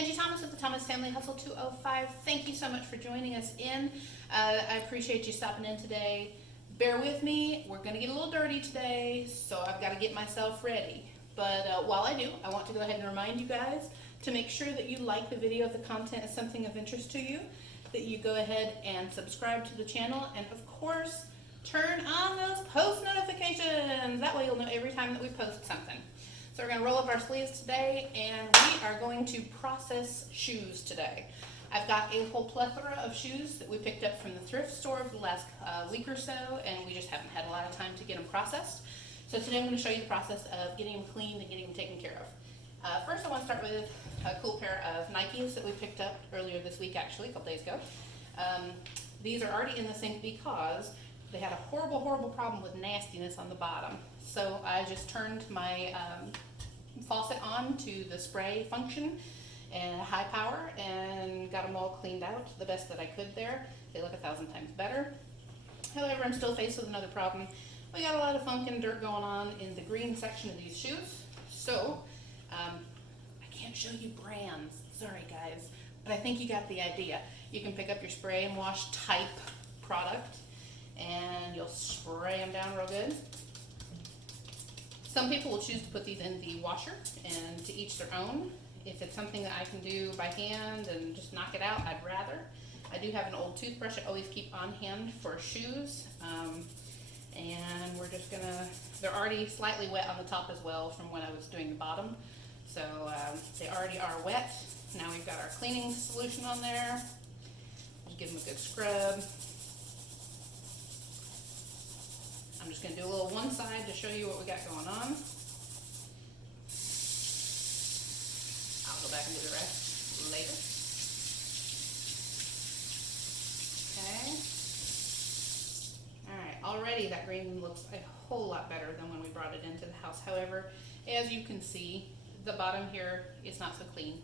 Angie Thomas with the Thomas Family Hustle 205. Thank you so much for joining us in. I appreciate you stopping in today. Bear with me, we're going to get a little dirty today, so I've got to get myself ready. But while I do, I want to go ahead and remind you guys to make sure that you like the video if the content is something of interest to you, that you go ahead and subscribe to the channel, and of course, turn on those post notifications. That way you'll know every time that we post something. So we're going to roll up our sleeves today, and we are going to process shoes today. I've got a whole plethora of shoes that we picked up from the thrift store over the last week or so, and we just haven't had a lot of time to get them processed. So today I'm going to show you the process of getting them cleaned and getting them taken care of. First I want to start with a cool pair of Nikes that we picked up earlier this week, actually, a couple days ago. These are already in the sink because they had a horrible problem with nastiness on the bottom. So I just turned my faucet on to the spray function and high power and got them all cleaned out the best that I could there. They look 1,000 times better. However, I'm still faced with another problem. We got a lot of funk and dirt going on in the green section of these shoes. So I can't show you brands, sorry guys, but I think you got the idea. You can pick up your spray and wash type product and you'll spray them down real good. Some people will choose to put these in the washer, and to each their own. If it's something that I can do by hand and just knock it out, I'd rather. I do have an old toothbrush I always keep on hand for shoes. And we're just gonna, they're already slightly wet on the top as well from when I was doing the bottom. So they already are wet. Now we've got our cleaning solution on there. Just give them a good scrub. I'm just going to do a little one side to show you what we got going on. I'll go back and do the rest later. Okay. Alright, already that green looks a whole lot better than when we brought it into the house. However, as you can see, the bottom here is not so clean.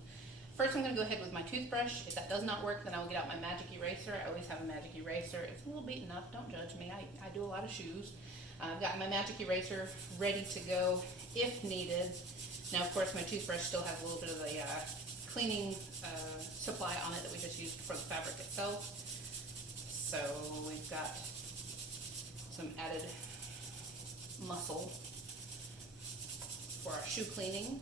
First I'm going to go ahead with my toothbrush. If that does not work, then I will get out my magic eraser. I always have a magic eraser. It's a little beaten up, don't judge me. I do a lot of shoes. I've got my magic eraser ready to go if needed. Now of course my toothbrush still has a little bit of the cleaning supply on it that we just used for the fabric itself. So we've got some added muscle for our shoe cleaning.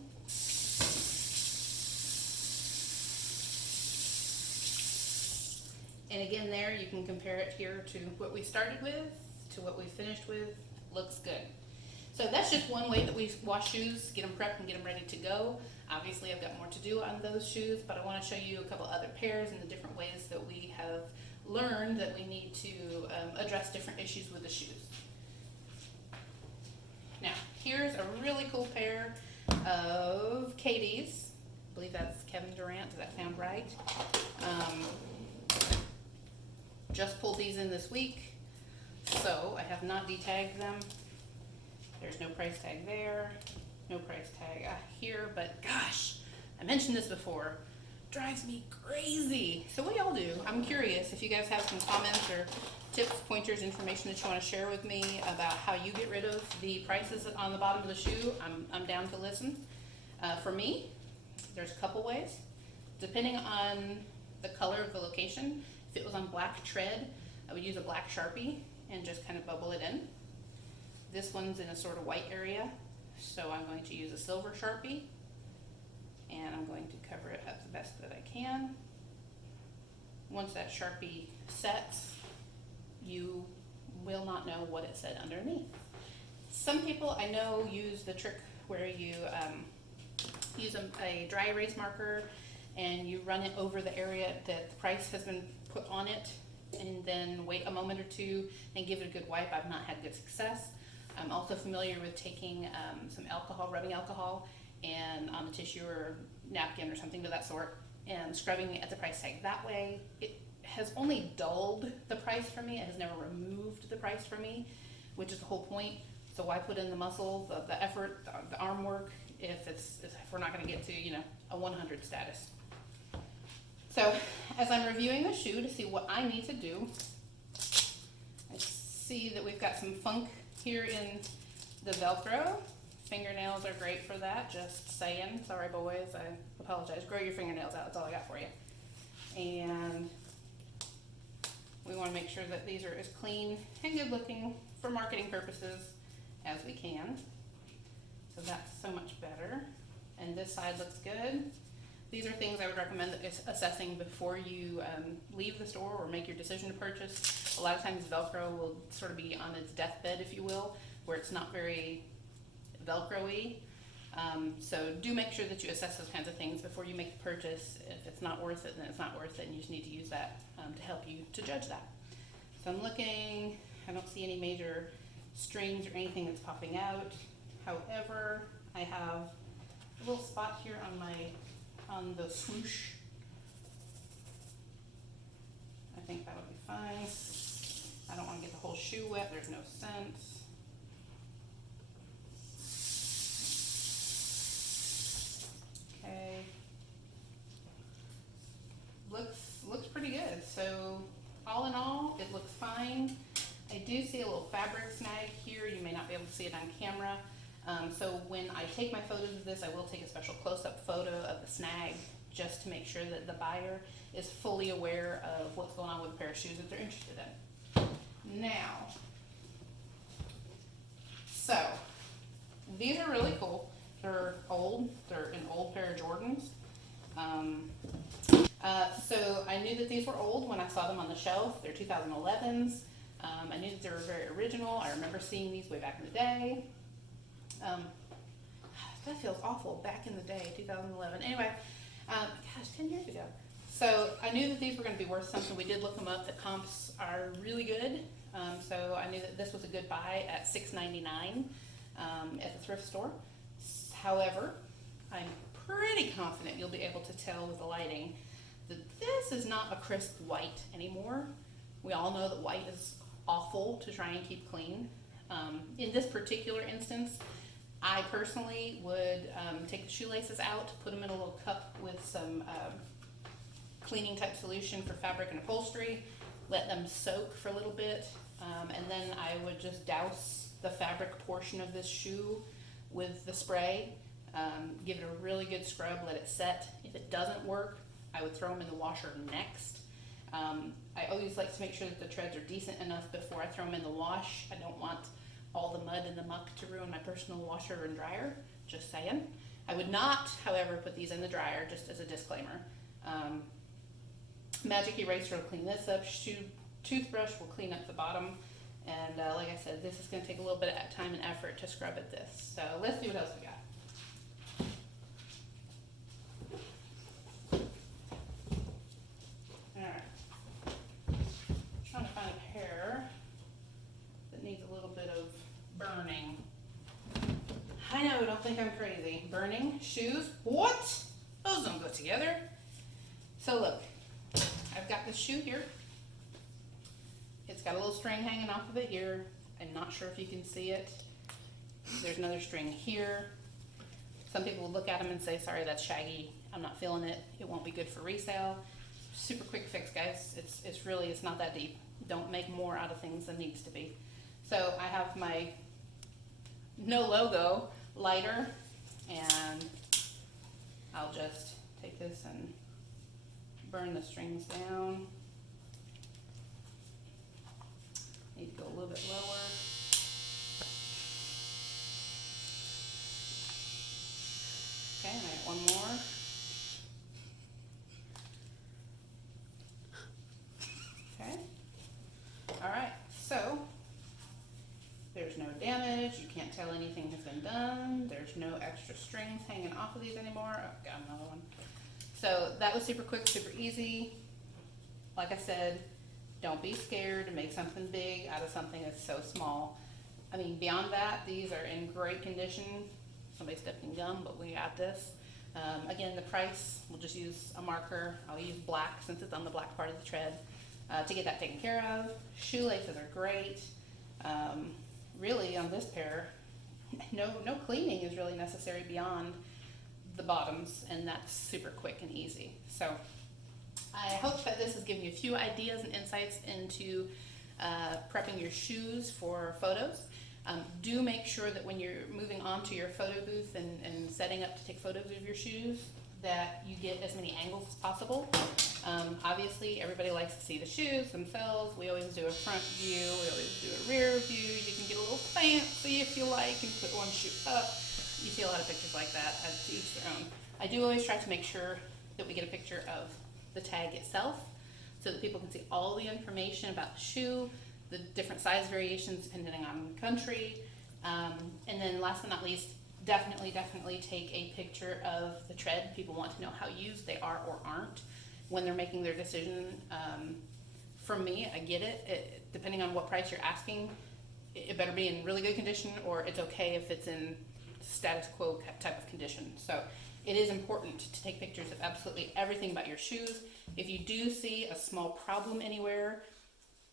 And again there, you can compare it here to what we started with, to what we finished with. Looks good. So that's just one way that we wash shoes, get them prepped and get them ready to go. Obviously I've got more to do on those shoes, but I want to show you a couple other pairs and the different ways that we have learned that we need to address different issues with the shoes. Now, here's a really cool pair of KDs. I believe that's Kevin Durant, does that sound right? Just pulled these in this week, so I have not de-tagged them. There's no price tag there, no price tag here, but gosh, I mentioned this before, drives me crazy. So what y'all do, I'm curious if you guys have some comments or tips, pointers, information that you want to share with me about how you get rid of the prices on the bottom of the shoe. I'm down to listen. For me, there's a couple ways. Depending on the color of the location, if it was on black tread, I would use a black Sharpie and just kind of bubble it in. This one's in a sort of white area, so I'm going to use a silver Sharpie, and I'm going to cover it up the best that I can. Once that Sharpie sets, you will not know what it said underneath. Some people I know use the trick where you use a dry erase marker and you run it over the area that the price has been put on it, and then wait a moment or two and give it a good wipe. I've not had good success. I'm also familiar with taking some alcohol, rubbing alcohol, and on the tissue or napkin or something of that sort, and scrubbing it at the price tag. That way, it has only dulled the price for me. It has never removed the price for me, which is the whole point. So why put in the muscle, the effort, the arm work, if we're not going to get to a 100 status. So as I'm reviewing the shoe to see what I need to do, I see that we've got some funk here in the Velcro. fingernails are great for that, just saying. Sorry boys, I apologize. Grow your fingernails out, that's all I got for you. And we want to make sure that these are as clean and good looking for marketing purposes as we can. So that's so much better. And this side looks good. These are things I would recommend assessing before you leave the store or make your decision to purchase. A lot of times Velcro will sort of be on its deathbed, if you will, where it's not very Velcro-y. So do make sure that you assess those kinds of things before you make the purchase. If it's not worth it, then it's not worth it, and you just need to use that to help you to judge that. So I'm looking, I don't see any major strings or anything that's popping out. However, I have a little spot here on the swoosh. I think that would be fine. I don't want to get the whole shoe wet, there's no sense. Okay. Looks pretty good. So all in all, it looks fine. I do see a little fabric snag here. You may not be able to see it on camera. So when I take my photos of this, I will take a special close-up photo of the snag just to make sure that the buyer is fully aware of what's going on with a pair of shoes that they're interested in. Now, so these are really cool. They're old. They're an old pair of Jordans. So I knew that these were old when I saw them on the shelf. They're 2011s. I knew that they were very original. I remember seeing these way back in the day. That feels awful. Back in the day, 2011. Anyway, gosh, 10 years ago. So I knew that these were going to be worth something. We did look them up. The comps are really good. So I knew that this was a good buy at $6.99 at the thrift store. However, I'm pretty confident you'll be able to tell with the lighting that this is not a crisp white anymore. We all know that white is awful to try and keep clean. In this particular instance, I personally would take the shoelaces out, put them in a little cup with some cleaning type solution for fabric and upholstery, let them soak for a little bit, and then I would just douse the fabric portion of this shoe with the spray, give it a really good scrub, let it set. If it doesn't work, I would throw them in the washer next. I always like to make sure that the treads are decent enough before I throw them in the wash. I don't want all the mud and the muck to ruin my personal washer and dryer, just saying. I would not, however, put these in the dryer, just as a disclaimer. Magic eraser will clean this up, toothbrush will clean up the bottom, and like I said, this is going to take a little bit of time and effort to scrub at this. So let's see what else we got. Trying to find a pair that needs a little bit of burning. I know, don't think I'm crazy. Burning shoes? What? Those don't go together. So look, I've got this shoe here. It's got a little string hanging off of it here. I'm not sure if you can see it. There's another string here. Some people will look at them and say, sorry, that's shaggy. I'm not feeling it. It won't be good for resale. Super quick fix, guys. It's not that deep. Don't make more out of things than needs to be. So I have my no logo lighter, and I'll just take this and burn the strings down. Need to go a little bit lower. Okay, and I got one more. Okay. All right, so there's no damage. You can't tell anything has been done. There's no extra strings hanging off of these anymore. Oh, got another one. So that was super quick, super easy. Like I said, don't be scared to make something big out of something that's so small. I mean, beyond that, these are in great condition. Somebody stepped in gum, but we got this. Again, the price, we'll just use a marker. I'll use black since it's on the black part of the tread to get that taken care of. Shoelaces are great. Really, on this pair, no cleaning is really necessary beyond the bottoms, and that's super quick and easy. So I hope that this has given you a few ideas and insights into prepping your shoes for photos. Do make sure that when you're moving on to your photo booth and setting up to take photos of your shoes, that you get as many angles as possible. Obviously, everybody likes to see the shoes themselves. We always do a front view, we always do a rear view. You can get a little fancy if you like and put one shoe up. You see a lot of pictures like that, as to each their own. I do always try to make sure that we get a picture of the tag itself so that people can see all the information about the shoe, the different size variations depending on the country. And then last but not least, definitely take a picture of the tread. People want to know how used they are or aren't when they're making their decision. For me, I get it. Depending on what price you're asking, it better be in really good condition, or it's okay if it's in status quo type of condition. So it is important to take pictures of absolutely everything about your shoes. If you do see a small problem anywhere,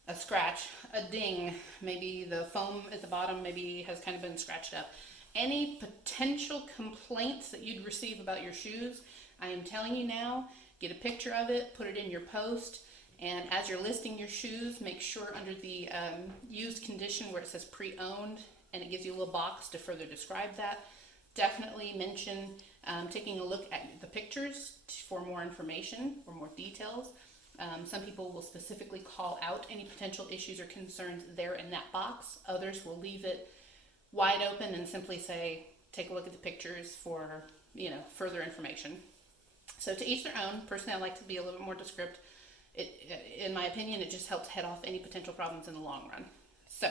a scratch, a ding, maybe the foam at the bottom maybe has kind of been scratched up, any potential complaints that you'd receive about your shoes, I am telling you now, get a picture of it, put it in your post, and as you're listing your shoes, make sure under the used condition where it says pre-owned, and it gives you a little box to further describe that, definitely mention taking a look at the pictures for more information or more details. Some people will specifically call out any potential issues or concerns there in that box. Others will leave it wide open and simply say, take a look at the pictures for, further information. So to each their own. Personally, I like to be a little bit more descriptive. In my opinion, it just helps head off any potential problems in the long run. So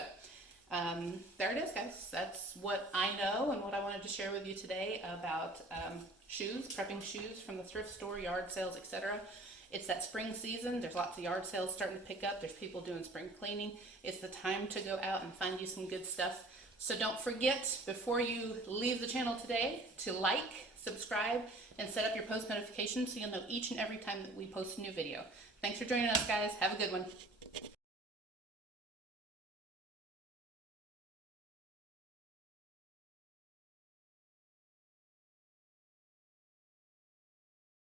there it is, guys. That's what I know and what I wanted to share with you today about shoes, prepping shoes from the thrift store, yard sales, etc. It's that spring season. There's lots of yard sales starting to pick up. There's people doing spring cleaning. It's the time to go out and find you some good stuff. So don't forget, before you leave the channel today, to like, subscribe, and set up your post notifications so you'll know each and every time that we post a new video. Thanks for joining us, guys. Have a good one.